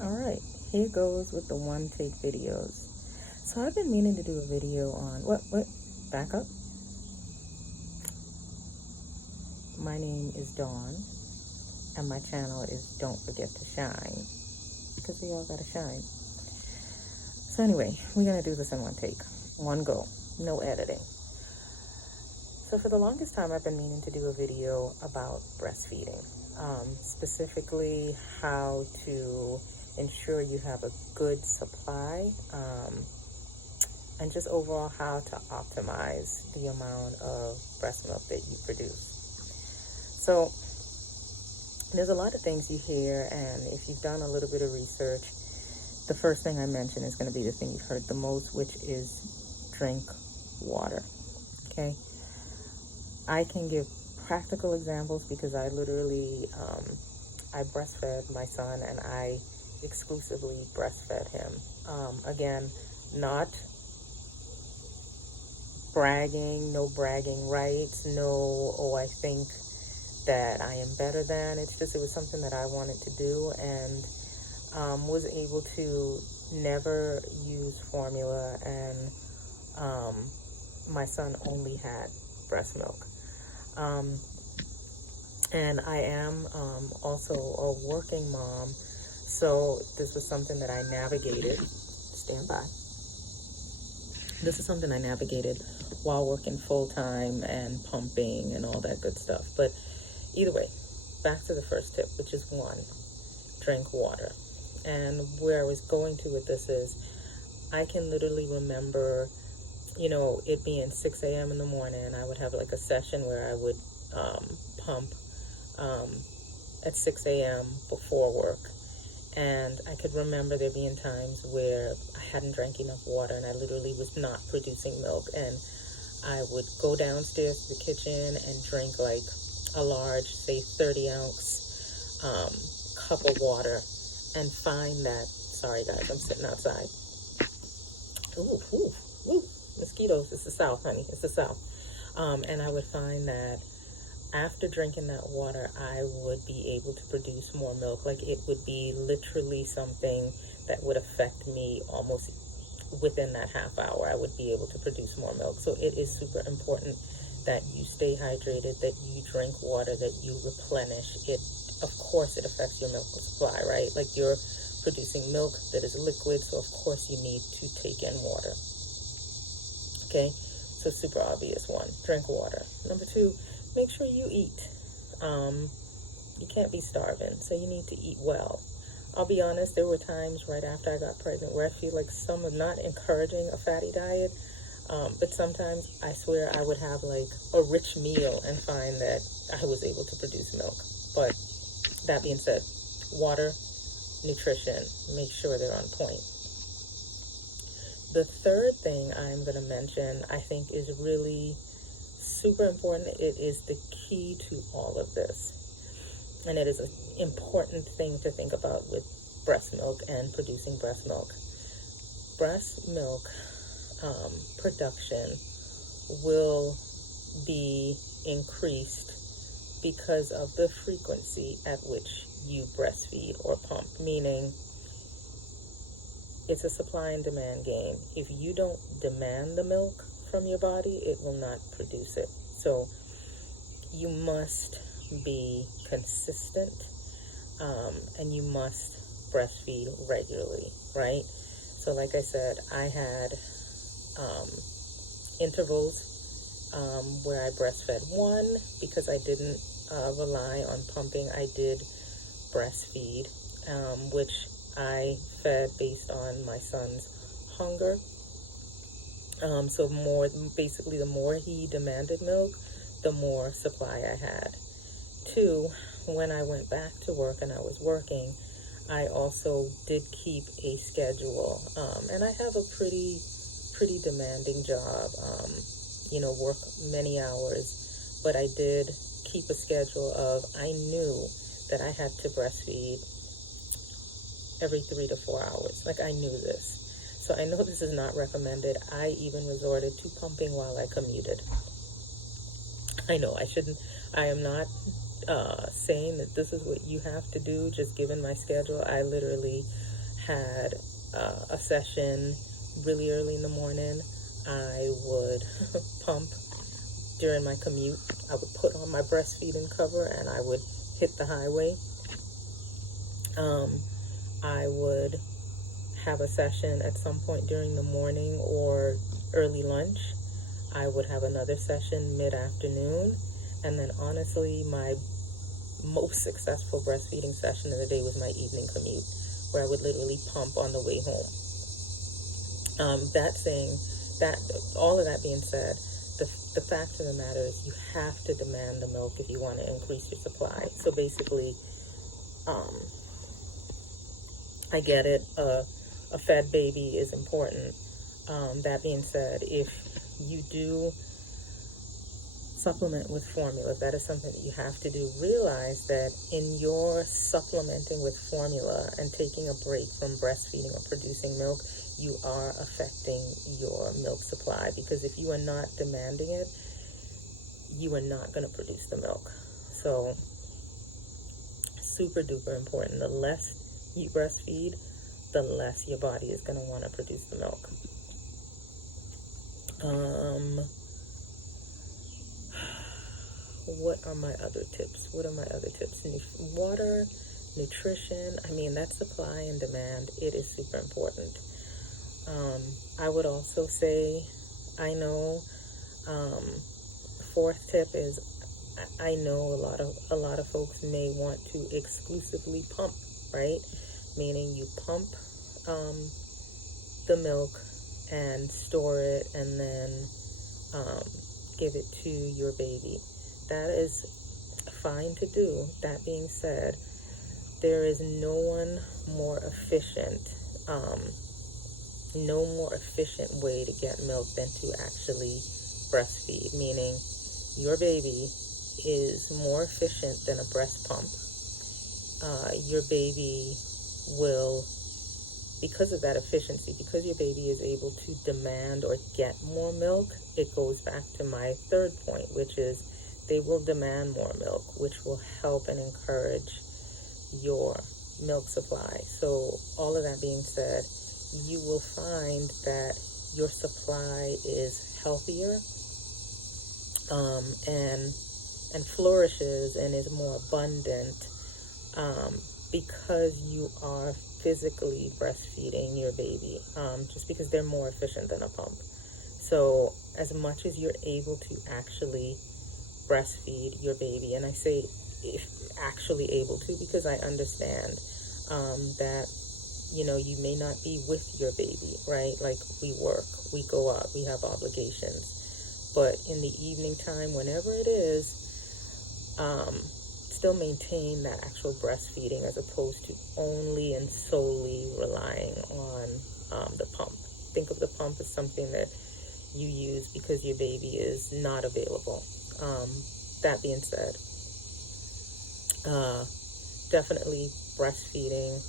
Alright, here goes with the one take videos. So I've been meaning to do a video on back up. My name is Dawn and my channel is Don't Forget to Shine, because we all gotta shine. So anyway, we're gonna do this in one take, one go, no editing. So for the longest time I've been meaning to do a video about breastfeeding, specifically how to ensure you have a good supply, and just overall how to optimize the amount of breast milk that you produce. So there's a lot of things you hear, and if you've done a little bit of research, the first thing I mention is going to be the thing you've heard the most, which is drink water. Okay, I can give practical examples because I literally I breastfed my son, and I exclusively breastfed him. Again, not bragging, no bragging rights, no, oh, I think that I am better than. It's just, it was something that I wanted to do, and was able to never use formula, and my son only had breast milk. And I am also a working mom, so this was something that I navigated. Stand by. This is something I navigated while working full-time and pumping and all that good stuff. But either way, back to the first tip, which is one, drink water. And where I was going to with this is, I can literally remember, it being 6 a.m. in the morning, and I would have like a session where I would pump at 6 a.m. before work. And I could remember there being times where I hadn't drank enough water, and I literally was not producing milk. And I would go downstairs to the kitchen and drink like a large, say 30-ounce cup of water, and find that, sorry guys, I'm sitting outside. Ooh, mosquitoes. It's the South, honey. It's the South. And I would find that after drinking that water, I would be able to produce more milk. Like, it would be literally something that would affect me almost within that half hour. I would be able to produce more milk. So it is super important that you stay hydrated, that you drink water, that you replenish it. Of course, it affects your milk supply, right? Like, you're producing milk that is liquid, so of course you need to take in water. Okay, so super obvious one, drink water. Number two, make sure you eat. You can't be starving, so you need to eat well. I'll be honest, there were times right after I got pregnant where I feel like some are not encouraging a fatty diet, but sometimes I swear I would have like a rich meal and find that I was able to produce milk. But that being said, water, nutrition, make sure they're on point. The third thing I'm going to mention, I think, is really super important. It is the key to all of this. And it is an important thing to think about with breast milk and producing breast milk. Breast milk production will be increased because of the frequency at which you breastfeed or pump, meaning it's a supply and demand game. If you don't demand the milk from your body, it will not produce it. So you must be consistent, and you must breastfeed regularly, right? So like I said, I had intervals where I breastfed. One, because I didn't rely on pumping, I did breastfeed, which I fed based on my son's hunger. So basically the more he demanded milk, the more supply I had. Two, when I went back to work and I was working, I also did keep a schedule. And I have a pretty demanding job, work many hours, but I did keep a schedule of, I knew that I had to breastfeed every 3 to 4 hours. Like, I knew this. So I know this is not recommended. I even resorted to pumping while I commuted. I know I shouldn't, I am not saying that this is what you have to do, just given my schedule. I literally had a session really early in the morning. I would pump during my commute. I would put on my breastfeeding cover and I would hit the highway. I would have a session at some point during the morning or early lunch. I would have another session mid-afternoon. And then honestly, my most successful breastfeeding session of the day was my evening commute, where I would literally pump on the way home. All of that being said, the fact of the matter is you have to demand the milk if you want to increase your supply. So basically, I get it. A fed baby is important. That being said, if you do supplement with formula, that is something that you have to do. Realize that in your supplementing with formula and taking a break from breastfeeding or producing milk, you are affecting your milk supply, because if you are not demanding it, you are not going to produce the milk. So super duper important. The less you breastfeed, the less your body is going to want to produce the milk. What are my other tips? Water, nutrition. I mean, that supply and demand, it is super important. I would also say, I know, fourth tip is, I know a lot of folks may want to exclusively pump, right? Meaning you pump the milk and store it and then give it to your baby. That is fine to do. That being said, there is no more efficient way to get milk than to actually breastfeed, meaning your baby is more efficient than a breast pump. Your baby will, because of that efficiency, because your baby is able to demand or get more milk, it goes back to my third point, which is they will demand more milk, which will help and encourage your milk supply. So all of that being said, you will find that your supply is healthier and flourishes and is more abundant because you are physically breastfeeding your baby, just because they're more efficient than a pump. So as much as you're able to actually breastfeed your baby, and I say if actually able to, because I understand that, you know, you may not be with your baby, right? Like, we work, we go out, we have obligations, but in the evening time, whenever it is, still maintain that actual breastfeeding as opposed to only and solely relying on the pump. Think of the pump as something that you use because your baby is not available. That being said, definitely breastfeeding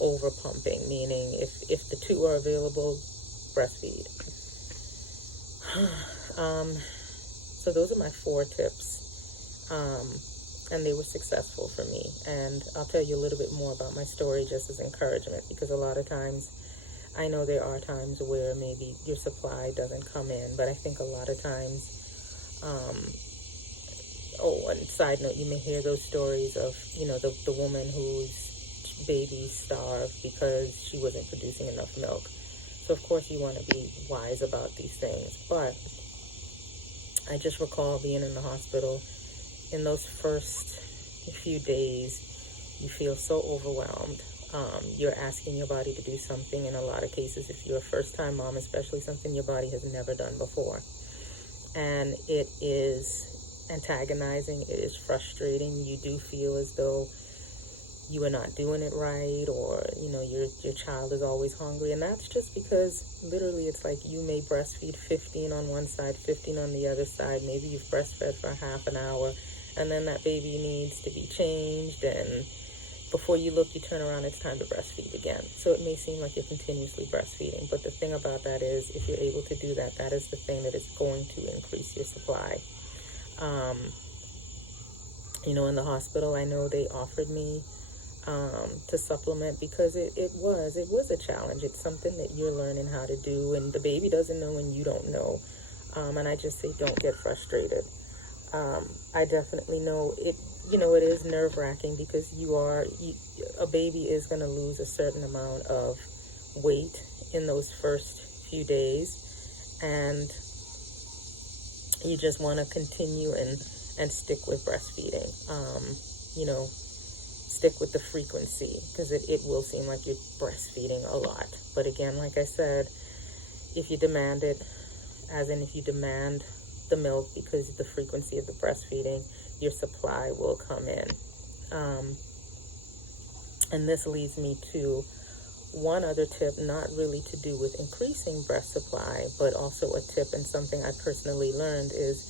over pumping, meaning if the two are available, breastfeed. So those are my 4 tips, and they were successful for me, and I'll tell you a little bit more about my story just as encouragement, because a lot of times, I know there are times where maybe your supply doesn't come in, but I think a lot of times, and side note, you may hear those stories of, you know, the woman whose baby starved because she wasn't producing enough milk. So of course you want to be wise about these things, but I just recall being in the hospital. In those first few days, you feel so overwhelmed. You're asking your body to do something, in a lot of cases, if you're a first-time mom, especially, something your body has never done before. And it is antagonizing, it is frustrating. You do feel as though you are not doing it right, or, you know, your child is always hungry. And that's just because literally it's like you may breastfeed 15 on one side, 15 on the other side. Maybe you've breastfed for half an hour, and then that baby needs to be changed, and before you look, you turn around, it's time to breastfeed again. So it may seem like you're continuously breastfeeding, but the thing about that is, if you're able to do that, that is the thing that is going to increase your supply. In the hospital, I know they offered me to supplement, because it was a challenge. It's something that you're learning how to do, and the baby doesn't know and you don't know. And I just say, don't get frustrated. I definitely know it. It is nerve-wracking, because a baby is going to lose a certain amount of weight in those first few days, and you just want to continue and stick with breastfeeding. Stick with the frequency, because it will seem like you're breastfeeding a lot. But again, like I said, if you demand it, as in if you demand the milk because of the frequency of the breastfeeding, your supply will come in. And this leads me to one other tip, not really to do with increasing breast supply, but also a tip and something I personally learned is,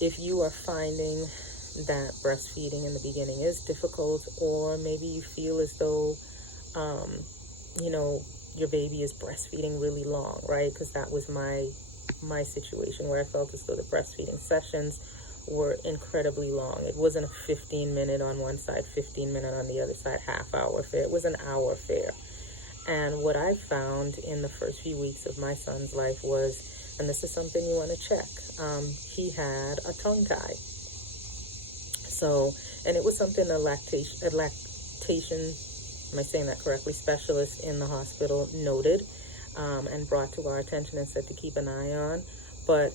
if you are finding that breastfeeding in the beginning is difficult, or maybe you feel as though, your baby is breastfeeding really long, right? Because that was my situation, where I felt as though the breastfeeding sessions were incredibly long. It wasn't a 15-minute on one side, 15-minute on the other side, half-hour affair. It was an hour affair. And what I found in the first few weeks of my son's life was, and this is something you want to check, he had a tongue tie. So, and it was something a lactation, am I saying that correctly, specialist in the hospital noted, and brought to our attention and said to keep an eye on. But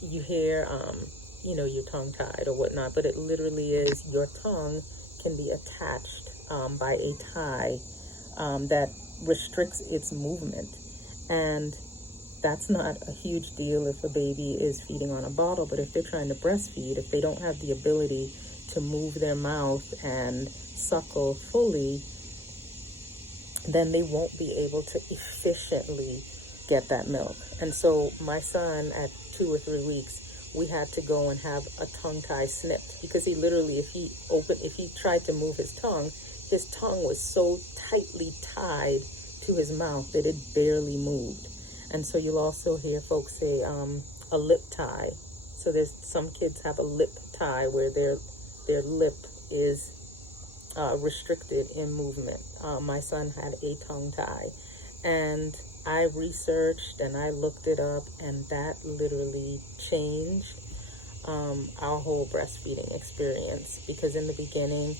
you hear, you're tongue tied or whatnot, but it literally is, your tongue can be attached by a tie that restricts its movement. And that's not a huge deal if a baby is feeding on a bottle, but if they're trying to breastfeed, if they don't have the ability to move their mouth and suckle fully, then they won't be able to efficiently get that milk. And so my son, at 2 or 3 weeks, we had to go and have a tongue tie snipped, because he literally, if he tried to move his tongue was so tightly tied to his mouth that it barely moved. And so you'll also hear folks say a lip tie. So there's some kids have a lip tie where their lip is restricted in movement. My son had a tongue tie, and I researched and I looked it up, and that literally changed our whole breastfeeding experience. Because in the beginning,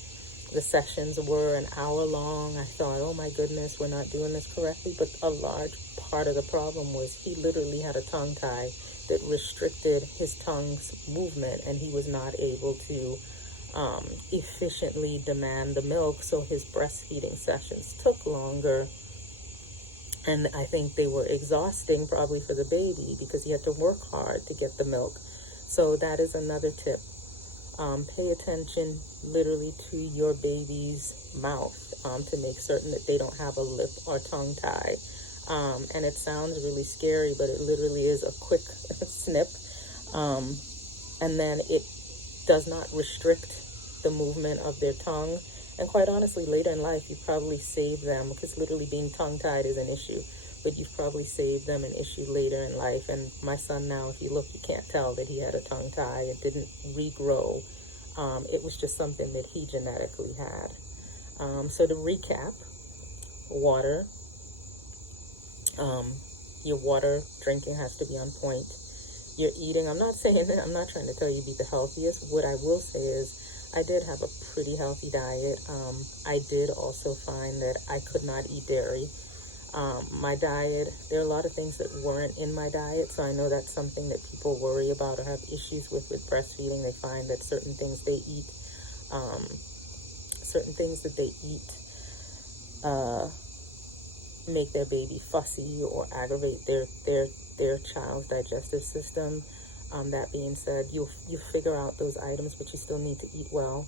the sessions were an hour long. I thought, oh my goodness, we're not doing this correctly. But a large part of the problem was he literally had a tongue tie that restricted his tongue's movement, and he was not able to efficiently demand the milk. So his breastfeeding sessions took longer, and I think they were exhausting probably for the baby, because he had to work hard to get the milk. So that is another tip. Pay attention literally to your baby's mouth to make certain that they don't have a lip or tongue tie. And it sounds really scary, but it literally is a quick snip. And then it does not restrict the movement of their tongue. And quite honestly, later in life, you probably save them, because literally being tongue-tied is an issue, but you've probably saved them an issue later in life. And my son now, if you look, you can't tell that he had a tongue tie. It didn't regrow. It was just something that he genetically had. So to recap, water. Your water drinking has to be on point. Your eating, I'm not saying that, I'm not trying to tell you be the healthiest. What I will say is, I did have a pretty healthy diet. I did also find that I could not eat dairy. My diet, there are a lot of things that weren't in my diet, so I know that's something that people worry about or have issues with breastfeeding. They find that certain things they eat, make their baby fussy or aggravate their child's digestive system. That being said, you figure out those items, but you still need to eat well.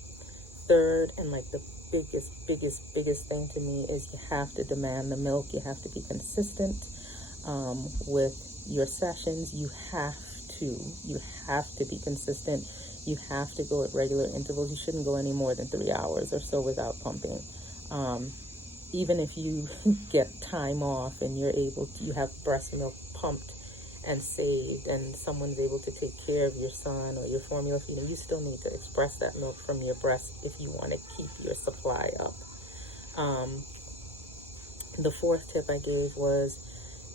Third, and like the biggest thing to me, is you have to demand the milk. You have to be consistent with your sessions. You have to be consistent. You have to go at regular intervals. You shouldn't go any more than 3 hours or so without pumping. Even if you get time off and you have breast milk pumped and saved, and someone's able to take care of your son or your formula feeding, you still need to express that milk from your breast if you want to keep your supply up. The fourth tip I gave was,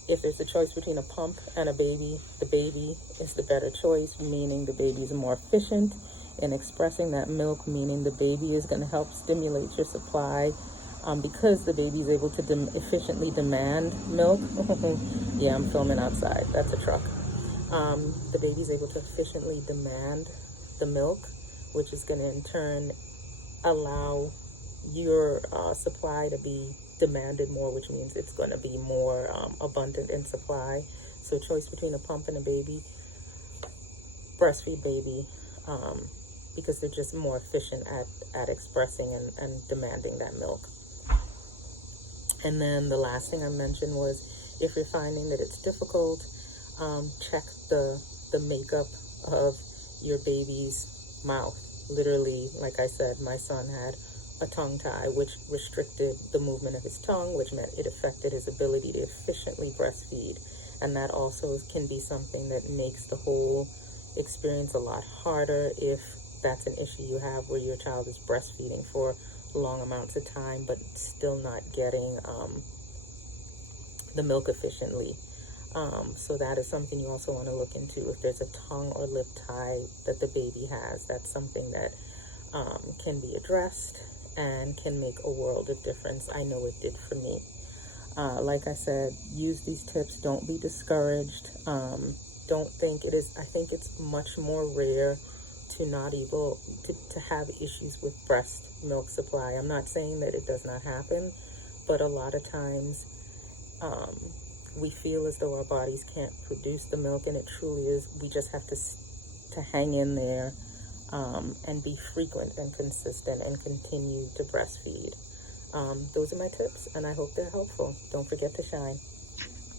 if there's a choice between a pump and a baby, the baby is the better choice, meaning the baby is more efficient in expressing that milk, meaning the baby is going to help stimulate your supply, because the baby is able to efficiently demand milk. Yeah, I'm filming outside. That's a truck. The baby is able to efficiently demand the milk, which is going to in turn allow your supply to be demanded more, which means it's going to be more abundant in supply. So choice between a pump and a baby, breastfeed baby, because they're just more efficient at expressing and demanding that milk. And then the last thing I mentioned was, if you're finding that it's difficult, check the makeup of your baby's mouth. Literally, like I said, my son had a tongue tie, which restricted the movement of his tongue, which meant it affected his ability to efficiently breastfeed. And that also can be something that makes the whole experience a lot harder if that's an issue you have, where your child is breastfeeding for long amounts of time but still not getting the milk efficiently. So that is something you also want to look into. If there's a tongue or lip tie that the baby has, that's something that can be addressed and can make a world of difference. I know it did for me. Like I said, use these tips. Don't be discouraged. Don't think it is. I think it's much more rare to not able to have issues with breast milk supply. I'm not saying that it does not happen, but a lot of times we feel as though our bodies can't produce the milk, and it truly is. We just have to hang in there and be frequent and consistent and continue to breastfeed. Those are my tips, and I hope they're helpful. Don't forget to shine.